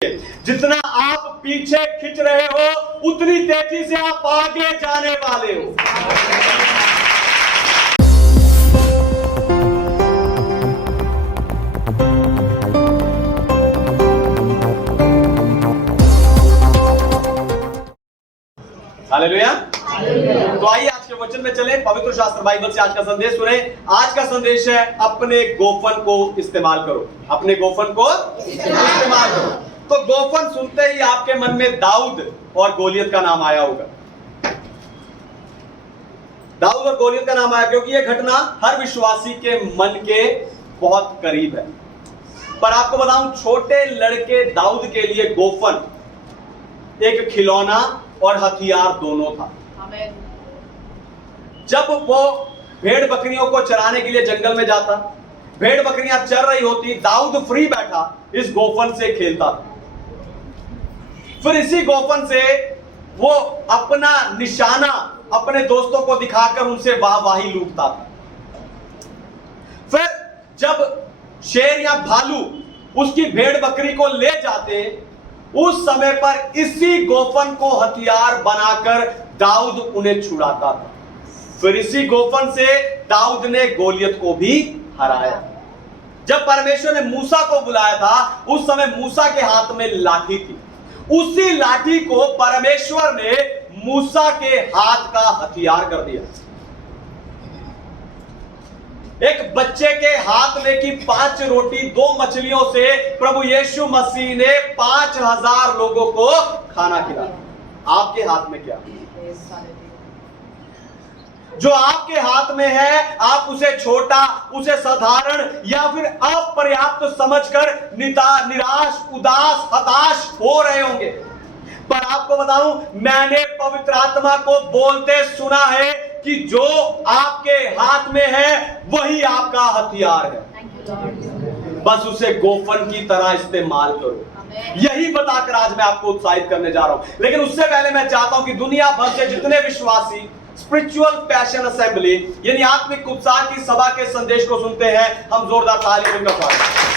जितना आप पीछे खिंच रहे हो उतनी तेजी से आप आगे जाने वाले हो। हालेलुया। तो आइए आज के वचन में चले, पवित्र शास्त्र बाइबल से आज का संदेश सुने। आज का संदेश है अपने गोफन को इस्तेमाल करो। अपने गोफन को इस्तेमाल करो। तो गोफन सुनते ही आपके मन में दाऊद और गोलियत का नाम आया होगा। दाऊद और गोलियत का नाम आया क्योंकि यह घटना हर विश्वासी के मन के बहुत करीब है। पर आपको बताऊं, छोटे लड़के दाऊद के लिए गोफन एक खिलौना और हथियार दोनों था। जब वो भेड़ बकरियों को चराने के लिए जंगल में जाता, भेड़ बकरियां चर रही होती, दाऊद फ्री बैठा इस गोफन से खेलता। फिर इसी गोफन से वो अपना निशाना अपने दोस्तों को दिखाकर उनसे वाहवाही लूटता था। फिर जब शेर या भालू उसकी भेड़ बकरी को ले जाते, उस समय पर इसी गोफन को हथियार बनाकर दाऊद उन्हें छुड़ाता था। फिर इसी गोफन से दाऊद ने गोलियत को भी हराया। जब परमेश्वर ने मूसा को बुलाया था, उस समय मूसा के हाथ में लाठी थी। उसी लाठी को परमेश्वर ने मूसा के हाथ का हथियार कर दिया। एक बच्चे के हाथ में की 5 रोटी 2 मछलियों से प्रभु यीशु मसीह ने 5000 लोगों को खाना खिलाया। आपके हाथ में क्या? जो आपके हाथ में है, आप उसे छोटा, उसे साधारण या फिर अपर्याप्त समझकर निराश, उदास, हताश हो रहे होंगे। पर आपको बताऊं, मैंने पवित्र आत्मा को बोलते सुना है कि जो आपके हाथ में है वही आपका हथियार है। बस उसे गोफन की तरह इस्तेमाल करो। यही बताकर आज मैं आपको उत्साहित करने जा रहा हूं। लेकिन उससे पहले मैं चाहता हूं कि दुनिया भर से जितने विश्वासी स्पिरिचुअल पैशन असेंबली यानी आत्मिक उत्साह की सभा के संदेश को सुनते हैं, हम जोरदार ताली से उनका स्वागत करें।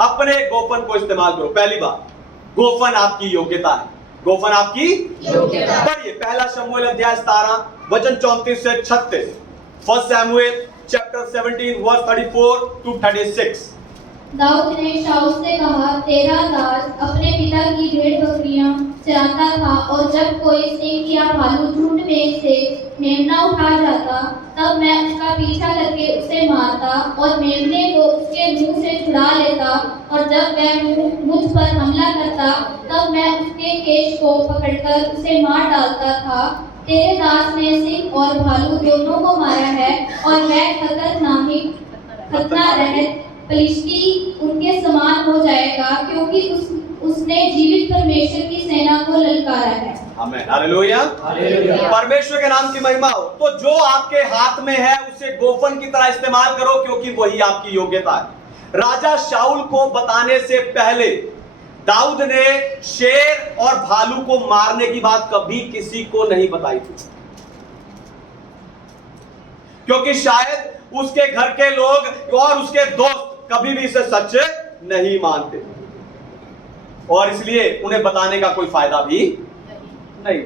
अपने गोफन को इस्तेमाल करो। पहली बात, गोफन आपकी योग्यता है। गोफन आपकी योग्यता। पढ़िए पहला शमूएल अध्याय 17 वचन 34 से 36। फर्स्ट शमूएल चैप्टर 17 वर्स 34 टू 36। दाऊद ने शाऊल से कहा, तेरा दास अपने पिता की भेड़ बकरियां चराता था, और जब कोई सिंह या भालू झुंड में से मेमना उठा जाता, तब मैं उसका पीछा करके उसे मारता और मेमने को उसके मुंह से छुड़ा लेता, और जब वह मुझ पर हमला करता, तब मैं उसके केश को पकड़कर उसे मार डालता था। तेरे दास ने सिंह और भालू दोनों को मारा है, और वह खतना रहित फलिश्ती उनके समान हो जाएगा, क्योंकि उसने जीवित परमेश्वर की सेना को ललकारा है। आमीन, हालेलुया। परमेश्वर के नाम की महिमा हो। तो जो आपके हाथ में है उसे गोफन की तरह इस्तेमाल करो, क्योंकि वही आपकी योग्यता है। राजा शाऊल को बताने से पहले दाऊद ने शेर और भालू को मारने की बात कभी किसी को नहीं बताई थी, क्योंकि शायद उसके घर के लोग और उसके दोस्त कभी भी इसे सच नहीं मानते, और इसलिए उन्हें बताने का कोई फायदा भी नहीं।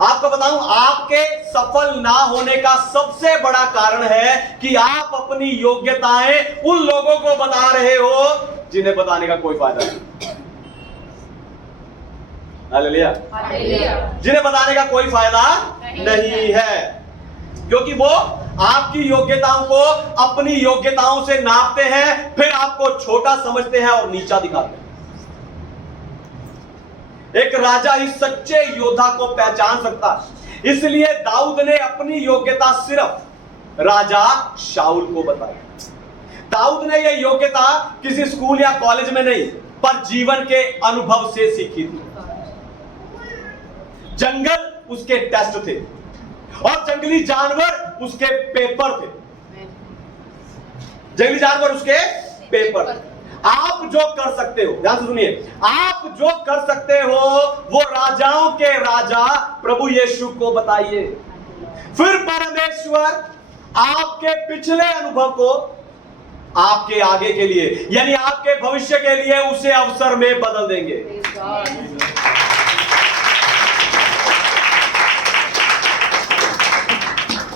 आपको बताऊं, आपके सफल ना होने का सबसे बड़ा कारण है कि आप अपनी योग्यताएं उन लोगों को बता रहे हो जिन्हें बताने का कोई फायदा नहीं। हालेलुया। जिन्हें बताने का कोई फायदा नहीं है, क्योंकि वो आपकी योग्यताओं को अपनी योग्यताओं से नापते हैं, फिर आपको छोटा समझते हैं और नीचा दिखाते हैं। एक राजा ही सच्चे योद्धा को पहचान सकता है। इसलिए दाऊद ने अपनी योग्यता सिर्फ राजा शाऊल को बताई। दाऊद ने यह योग्यता किसी स्कूल या कॉलेज में नहीं, पर जीवन के अनुभव से सीखी थी। जंगल उसके टेस्ट थे और जंगली जानवर उसके पेपर थे। जंगली जानवर उसके पेपर। आप जो कर सकते हो, ध्यान से सुनिए, आप जो कर सकते हो वो राजाओं के राजा प्रभु यीशु को बताइए। फिर परमेश्वर आपके पिछले अनुभव को आपके आगे के लिए, यानी आपके भविष्य के लिए उसे अवसर में बदल देंगे।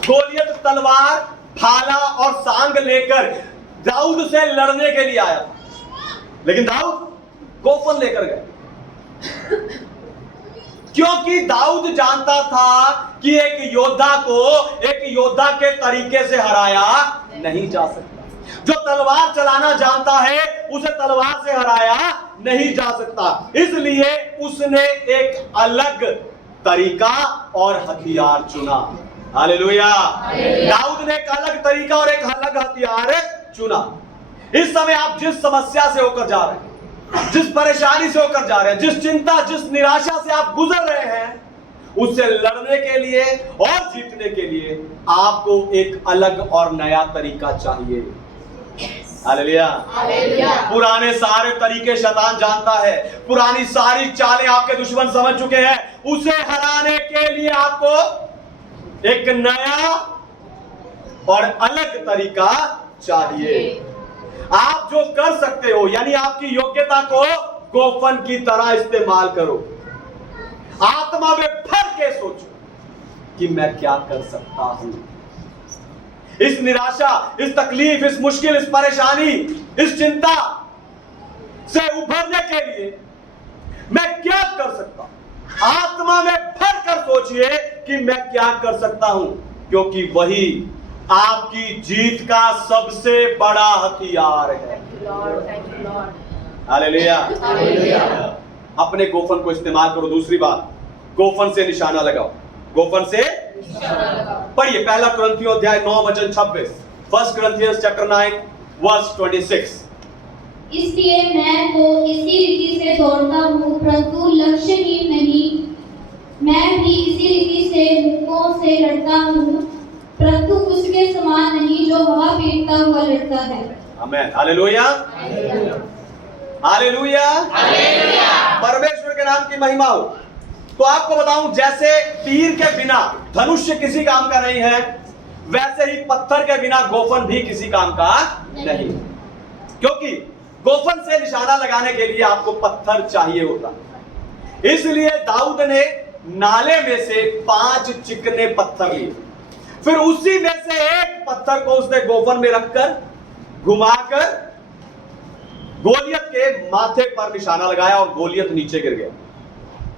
गोलियत तलवार, भाला और सांग लेकर दाऊद से लड़ने के लिए आया, लेकिन दाऊद गोफन लेकर गए, क्योंकि दाऊद जानता था कि एक योद्धा के तरीके से हराया नहीं जा सकता। जो तलवार चलाना जानता है उसे तलवार से हराया नहीं जा सकता। इसलिए उसने एक अलग तरीका और हथियार चुना। हालेलुया। दाऊद ने एक अलग तरीका और एक अलग हथियार चुना। इस समय आप जिस समस्या से होकर जा रहे हैं, जिस परेशानी से होकर जा रहे हैं, जिस चिंता, जिस निराशा से आप गुजर रहे हैं, उससे लड़ने के लिए और जीतने के लिए आपको एक अलग और नया तरीका चाहिए। हालेलुया। पुराने सारे तरीके शैतान जानता है, पुरानी सारी चालें आपके दुश्मन समझ चुके हैं। उसे हराने के लिए आपको एक नया और अलग तरीका चाहिए। आप जो कर सकते हो, यानी आपकी योग्यता को गोफन की तरह इस्तेमाल करो। आत्मा में भर के सोचो कि मैं क्या कर सकता हूं। इस निराशा, इस तकलीफ, इस मुश्किल, इस परेशानी, इस चिंता से उभरने के लिए मैं क्या कर सकता हूं। आत्मा में भर कर सोचिए कि मैं क्या कर सकता हूं, क्योंकि वही आपकी जीत का सबसे बड़ा हथियार है। हालेलुया। अपने गोफन को इस्तेमाल करो। दूसरी बात, गोफन से निशाना लगाओ। गोफन से पढ़िए पहला कुरिन्थियों अध्याय 9 वचन 26। 1 Corinthians chapter 9 verse 26। इसलिए मैं तो इसी रीति से दौड़ता हूँ, परंतु लक्ष्यहीन नहीं। मैं भी इसी रीति से हुक्मों से लड़ता हूँ, परंतु उसके समान नहीं जो हवा फेंकता हुआ लड़ता है। आमीन। हालेलुया। हालेलुया। परमेश्वर के नाम की महिमा हो। तो आपको बताऊं, जैसे तीर के बिना धनुष्य किसी काम का नहीं है, वैसे ही पत्थर के बिना गोफन भी किसी काम का नहीं, क्योंकि गोफन से निशाना लगाने के लिए आपको पत्थर चाहिए होता। इसलिए दाऊद ने नाले में से 5 चिकने पत्थर लिए, फिर उसी में से एक पत्थर को उसने गोफन में रखकर घुमाकर गोलियत के माथे पर निशाना लगाया और गोलियत नीचे गिर गया।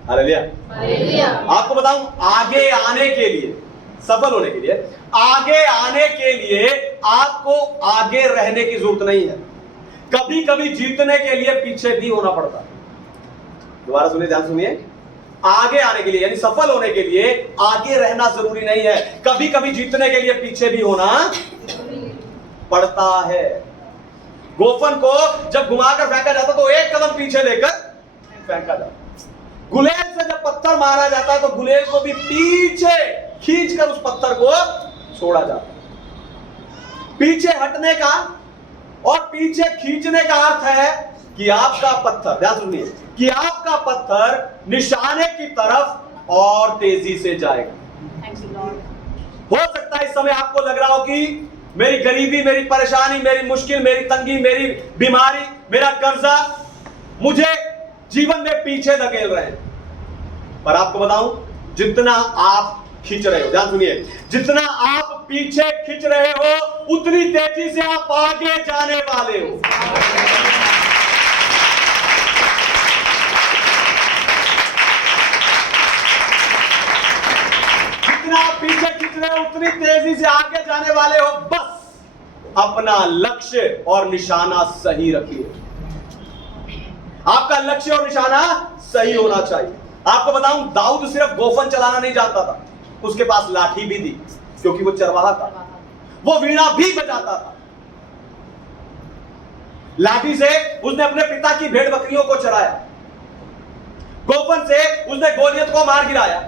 हालेलुया। आपको बताऊं, आगे आने के लिए, सफल होने के लिए, आगे आने के लिए आपको आगे रहने की जरूरत नहीं है। कभी कभी जीतने के लिए पीछे भी होना पड़ता है। दोबारा सुनिए, ध्यान सुनिए। आगे आने के लिए, यानी सफल होने के लिए आगे रहना जरूरी नहीं है। कभी कभी जीतने के लिए पीछे भी होना पड़ता है। गोफन को जब घुमाकर फेंका जाता तो एक कदम पीछे लेकर फेंका जाता। गुलेल से जब पत्थर मारा जाता है तो गुलेल को भी पीछे खींचकर उस पत्थर को छोड़ा जाता। पीछे हटने का और पीछे खींचने का अर्थ है कि आपका पत्थर, ध्यान सुनिए, कि आपका पत्थर निशाने की तरफ और तेजी से जाएगा। हो सकता है इस समय आपको लग रहा हो कि मेरी गरीबी, मेरी परेशानी, मेरी मुश्किल, मेरी तंगी, मेरी बीमारी, मेरा कर्जा मुझे जीवन में पीछे धकेल रहे हैं। पर आपको बताऊं, जितना आप खींच रहे हो, ध्यान सुनिए, जितना आप पीछे खींच रहे हो उतनी तेजी से आप आगे जाने वाले हो। जितना आप पीछे खींच रहे हो उतनी तेजी से आगे जाने वाले हो। बस अपना लक्ष्य और निशाना सही रखिए। आपका लक्ष्य और निशाना सही होना चाहिए। आपको बताऊं, दाऊद सिर्फ गोफन चलाना नहीं जानता था, उसके पास लाठी भी थी, क्योंकि वो चरवाहा था। वो वीणा भी बजाता था। लाठी से उसने अपने पिता की भेड़ बकरियों को चराया, गोफन से उसने गोलियत को मार गिराया,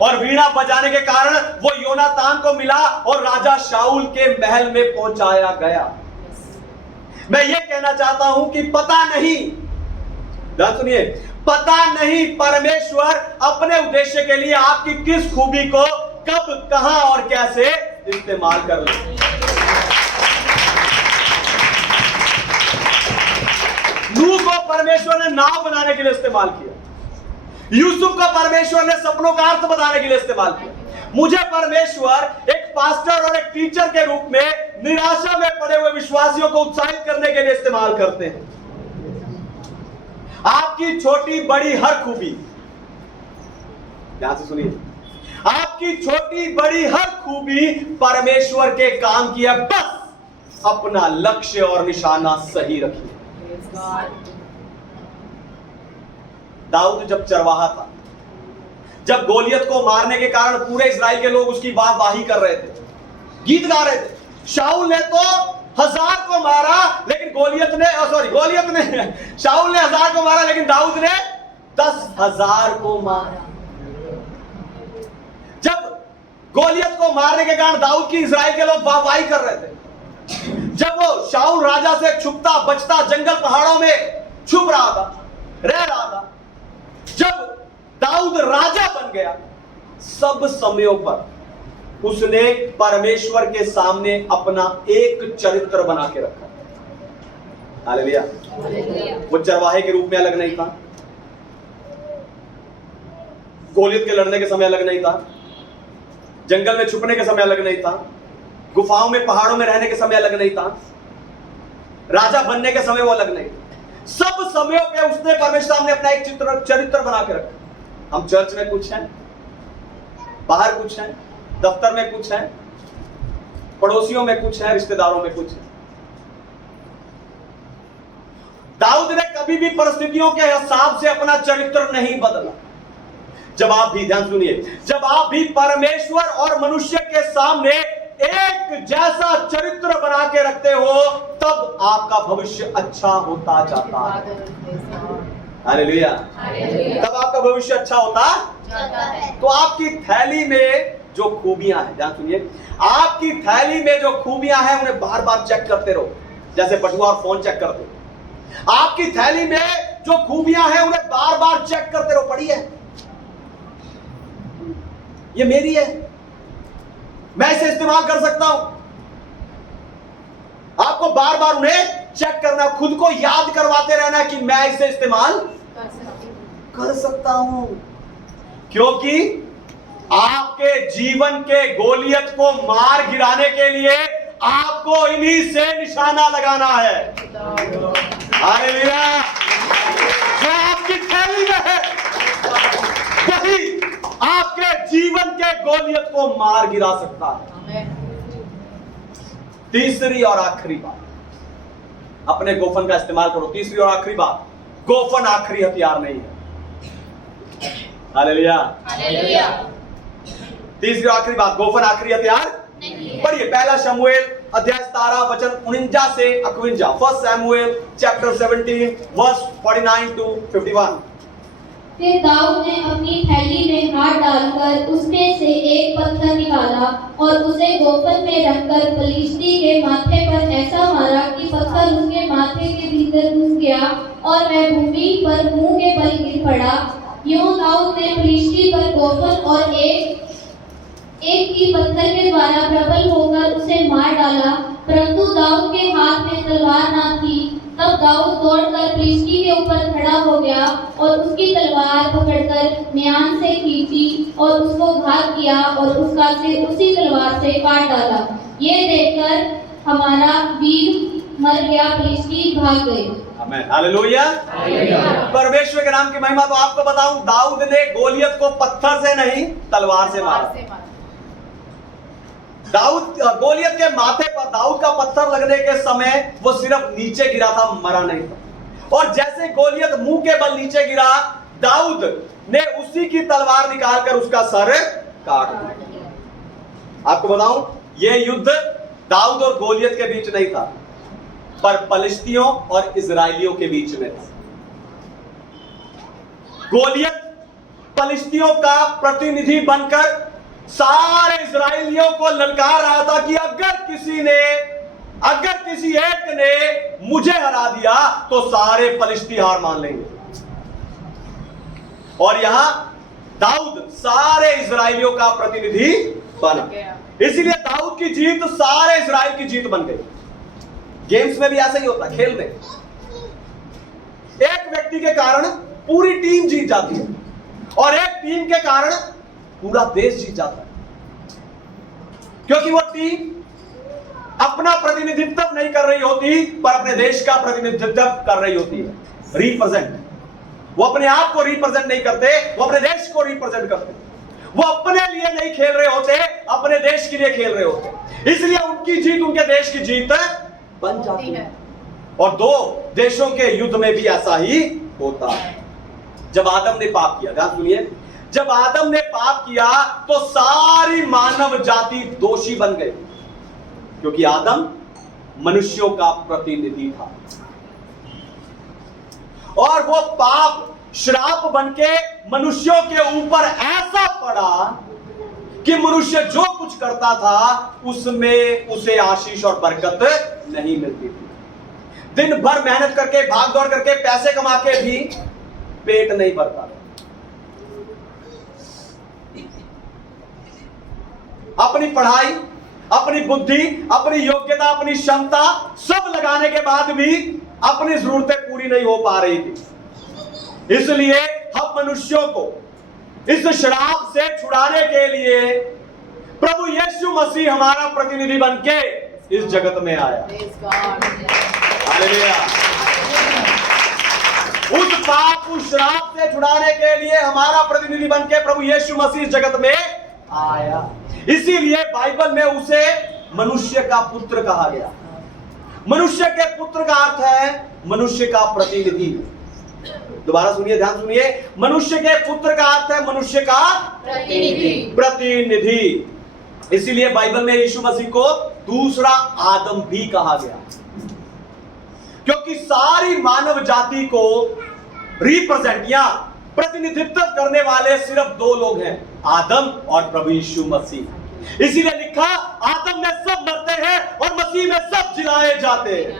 और वीणा बजाने के कारण वो योनातान को मिला और राजा शाऊल के महल में पहुंचाया गया। मैं ये कहना चाहता हूं कि पता नहीं, ध्यान सुनिए, पता नहीं परमेश्वर अपने उद्देश्य के लिए आपकी किस खूबी को कब, कहां और कैसे इस्तेमाल कर ले। नूह को परमेश्वर ने नाव बनाने के लिए इस्तेमाल किया। यूसुफ को परमेश्वर ने सपनों का अर्थ बताने के लिए इस्तेमाल किया। मुझे परमेश्वर एक पास्टर और एक टीचर के रूप में निराशा में पड़े हुए विश्वासियों को उत्साहित करने के लिए इस्तेमाल करते हैं। आपकी छोटी बड़ी हर खूबी, ध्यान से सुनिए, आपकी छोटी बड़ी हर खूबी परमेश्वर के काम की है। बस अपना लक्ष्य और निशाना सही रखिए। दाऊद जब चरवाहा था, जब गोलियत को मारने के कारण पूरे इस्राएल के लोग उसकी वाहवाही कर रहे थे, गीत गा रहे थे। शाऊल ने तो 1000 को मारा, लेकिन गोलियत ने शाऊल ने 1000 को मारा, लेकिन दाऊद ने 10,000 को मारा। जब गोलियत को मारने के कारण दाऊद की इस्राएल के लोग वाहवाही कर रहे थे, जब वो शाऊल राजा से छुपता बचता जंगल पहाड़ों में छुप रहा था, रह रहा था, जब दाऊद राजा बन गया, सब समयों पर उसने परमेश्वर के सामने अपना एक चरित्र बना के रखा। हालेलुया। वो चरवाहे के रूप में अलग नहीं था, गोलियत के लड़ने के समय अलग नहीं था, जंगल में छुपने के समय अलग नहीं था, गुफाओं में पहाड़ों में रहने के समय अलग नहीं था, राजा बनने के समय वो अलग नहीं था। सब समयों पे उसने परमेश्वर सामने अपना एक चरित्र बना के रखा। हम चर्च में कुछ हैं, बाहर कुछ हैं, दफ्तर में कुछ हैं, पड़ोसियों में कुछ हैं, रिश्तेदारों में कुछ हैं। दाऊद ने कभी भी परिस्थितियों के हिसाब से अपना चरित्र नहीं बदला। जब आप भी, ध्यान सुनिए, जब आप भी परमेश्वर और मनुष्य के सामने एक जैसा चरित्र बना के रखते हो, तब आपका भविष्य अच्छा होता जाता है। हालेलुया। तब आपका भविष्य अच्छा होता जाता है। तो आपकी थैली में जो खूबियां हैं, ध्यान सुनिए, आपकी थैली में जो खूबियां हैं उन्हें बार बार चेक करते रहो, जैसे बटुआ और फोन चेक करते हो। आपकी थैली में जो खूबियां हैं उन्हें बार बार चेक करते रहो। पढ़िए, ये मेरी है, मैं इसे इस्तेमाल कर सकता हूं। आपको बार बार उन्हें चेक करना, खुद को याद करवाते रहना कि मैं इसे इस्तेमाल कर सकता हूं, क्योंकि आपके जीवन के गोलियत को मार गिराने के लिए आपको इन्हीं से निशाना लगाना है। हालेलुया। जो आपकी थैली में है वही आपके जीवन के गोलियत को मार गिरा सकता है। तीसरी और आखिरी बात, अपने गोफन का इस्तेमाल करो। तीसरी और आखिरी बात, गोफन आखिरी हथियार नहीं है। हालेलुया। हालेलुया। तीसरी और आखिरी बात, गोफन आखिरी हथियार पढ़िए, पहला शमूएल अध्याय 17 वचन 49 से 51। फर्स्ट शमूएल चैप्टर 17 वर्स 49 to 51। फिर दाऊद ने अपनी थैली में हाथ डालकर उसमें से एक पत्थर निकाला और उसे गोफन में रखकर पलिश्ती के माथे पर ऐसा मारा कि पत्थर उसके माथे के भीतर घुस गया और वह भूमि पर मुंह के बल गिर पड़ा। यूं दाऊद ने पलिश्ती पर गोफन और एक ही पत्थर के द्वारा प्रबल होकर उसे मार डाला, परंतु दाऊद के हाथ में तलवार न थी। तब दाऊद दौड़कर पलिश्ती के ऊपर खड़ा हो गया और उसकी तलवार पकड़कर म्यान से खींची और उसको घात किया और उसका सिर उसी तलवार से काट डाला। ये देखकर हमारा वीर मर गया, पलिश्ती भाग गए। आमीन। हालेलुया। परमेश्वर के नाम की महिमा। तो आपको बताऊं, दाऊद ने गोलियत को पत्थर से नहीं तलवार से मारा। दाऊद गोलियत के माथे पर दाऊद का पत्थर लगने के समय वो सिर्फ नीचे गिरा था, मरा नहीं था। और जैसे गोलियत मुंह के बल नीचे गिरा, दाऊद ने उसी की तलवार निकालकर उसका सर काट दिया। आपको बताऊं, यह युद्ध दाऊद और गोलियत के बीच नहीं था, पर पलिश्तियों और इजराइलियों के बीच में था। गोलियत पलिश्तियों का प्रतिनिधि बनकर सारे इजराइलियों को ललकार रहा था कि अगर किसी एक ने मुझे हरा दिया तो सारे पलिश्ती हार मान लेंगे। और यहां दाऊद सारे इजराइलियों का प्रतिनिधि बना। इसीलिए दाऊद की जीत सारे इजराइल की जीत बन गई। गेम्स में भी ऐसा ही होता है, खेल में एक व्यक्ति के कारण पूरी टीम जीत जाती है और एक टीम के कारण पूरा देश जीत जाता है, क्योंकि वो टीम अपना प्रतिनिधित्व नहीं कर रही होती पर अपने देश का प्रतिनिधित्व कर रही होती है, रिप्रेजेंट। वो अपने आप को रिप्रेजेंट नहीं करते, वो अपने देश को रिप्रेजेंट करते। वो अपने लिए नहीं खेल रहे होते, अपने देश के लिए खेल रहे होते। इसलिए उनकी जीत उनके देश की जीत बन जाती है। और दो देशों के युद्ध में भी ऐसा ही होता है। जब आदम ने पाप किया, ध्यान सुनिए, जब आदम ने पाप किया तो सारी मानव जाति दोषी बन गई, क्योंकि आदम मनुष्यों का प्रतिनिधि था और वो पाप श्राप बनके मनुष्यों के ऊपर ऐसा पड़ा कि मनुष्य जो कुछ करता था उसमें उसे आशीष और बरकत नहीं मिलती थी। दिन भर मेहनत करके, भाग दौड़ करके, पैसे कमा के भी पेट नहीं भरता। अपनी पढ़ाई, अपनी बुद्धि, अपनी योग्यता, अपनी क्षमता सब लगाने के बाद भी अपनी जरूरतें पूरी नहीं हो पा रही थी। इसलिए हम मनुष्यों को इस श्राप से छुड़ाने के लिए प्रभु यीशु मसीह हमारा प्रतिनिधि बनके इस जगत में आया। हालेलुया। उस पाप, उस श्राप से छुड़ाने के लिए हमारा प्रतिनिधि बनके प्रभु यीशु मसीह इस जगत में आया। इसीलिए बाइबल में उसे मनुष्य का पुत्र कहा गया। मनुष्य के पुत्र का अर्थ है मनुष्य का प्रतिनिधि। दोबारा सुनिए, ध्यान सुनिए, मनुष्य के पुत्र का अर्थ है मनुष्य का प्रतिनिधि। इसीलिए बाइबल में यीशु मसीह को दूसरा आदम भी कहा गया, क्योंकि सारी मानव जाति को रिप्रेजेंट या प्रतिनिधित्व करने वाले सिर्फ दो लोग हैं, आदम और प्रभु यीशु मसीह। इसीलिए लिखा, आदम में सब मरते हैं और मसीह में सब जिलाए जाते हैं।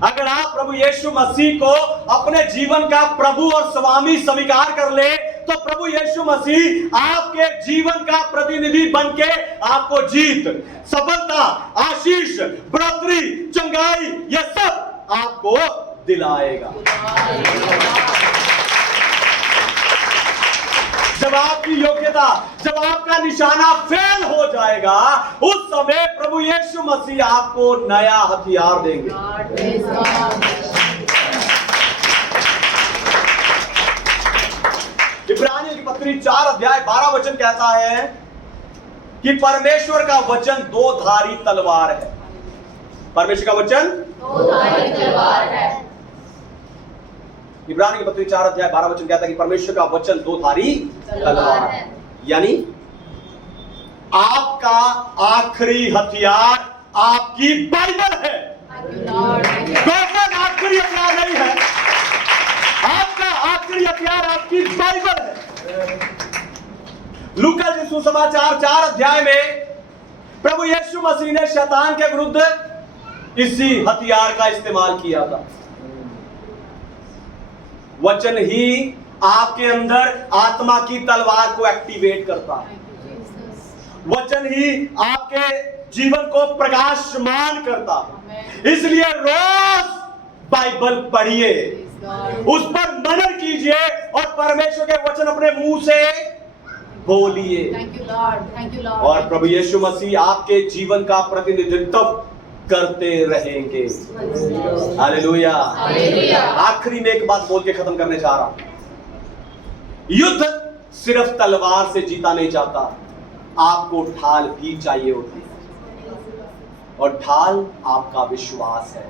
अगर आप प्रभु यीशु मसीह को अपने जीवन का प्रभु और स्वामी स्वीकार कर ले तो प्रभु यीशु मसीह आपके जीवन का प्रतिनिधि बनके आपको जीत, सफलता, आशीष, बढ़ोतरी, चंगाई ये सब आपको दिलाएगा। जब आपकी योग्यता, जब आपका निशाना फेल हो जाएगा, उस समय प्रभु यीशु मसीह आपको नया हथियार देंगे। इब्रानियों की पत्री 4 अध्याय 12 वचन कहता है कि परमेश्वर का वचन दो धारी तलवार है। परमेश्वर का वचन दो धारी तलवार है। इब्रानियों की पत्री 4 अध्याय 12 वचन कहता है कि परमेश्वर का वचन दो धारी तलवार है। यानी आपका आखिरी हथियार आपकी बाइबल है। कोई आखिरी हथियार नहीं है, आपका आखिरी हथियार आपकी बाइबल है। लूका के सुसमाचार 4 अध्याय में प्रभु यीशु मसीह ने शैतान के विरुद्ध इसी हथियार का इस्तेमाल किया था। वचन ही आपके अंदर आत्मा की तलवार को एक्टिवेट करता है। वचन ही आपके जीवन को प्रकाशमान करता है। इसलिए रोज बाइबल पढ़िए, उस पर मनन कीजिए और परमेश्वर के वचन अपने मुंह से बोलिए। और प्रभु यीशु मसीह आपके जीवन का प्रतिनिधित्व करते रहेंगे। हालेलुया। आखिरी में एक बात बोल के खत्म करने जा रहा हूं। युद्ध सिर्फ तलवार से जीता नहीं जाता, आपको ढाल भी चाहिए होती है और ढाल आपका विश्वास है।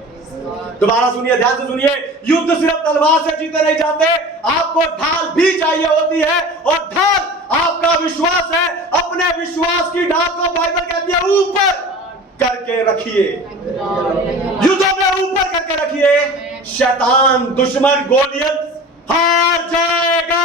दोबारा सुनिए, ध्यान से सुनिए, युद्ध सिर्फ तलवार से जीते नहीं जाते, आपको ढाल भी चाहिए होती है और ढाल आपका विश्वास है। अपने विश्वास की ढाल को बाइबल कहती है ऊपर करके रखिए, युद्धों में ऊपर करके रखिए। शैतान दुश्मन गोलियत हार जाएगा।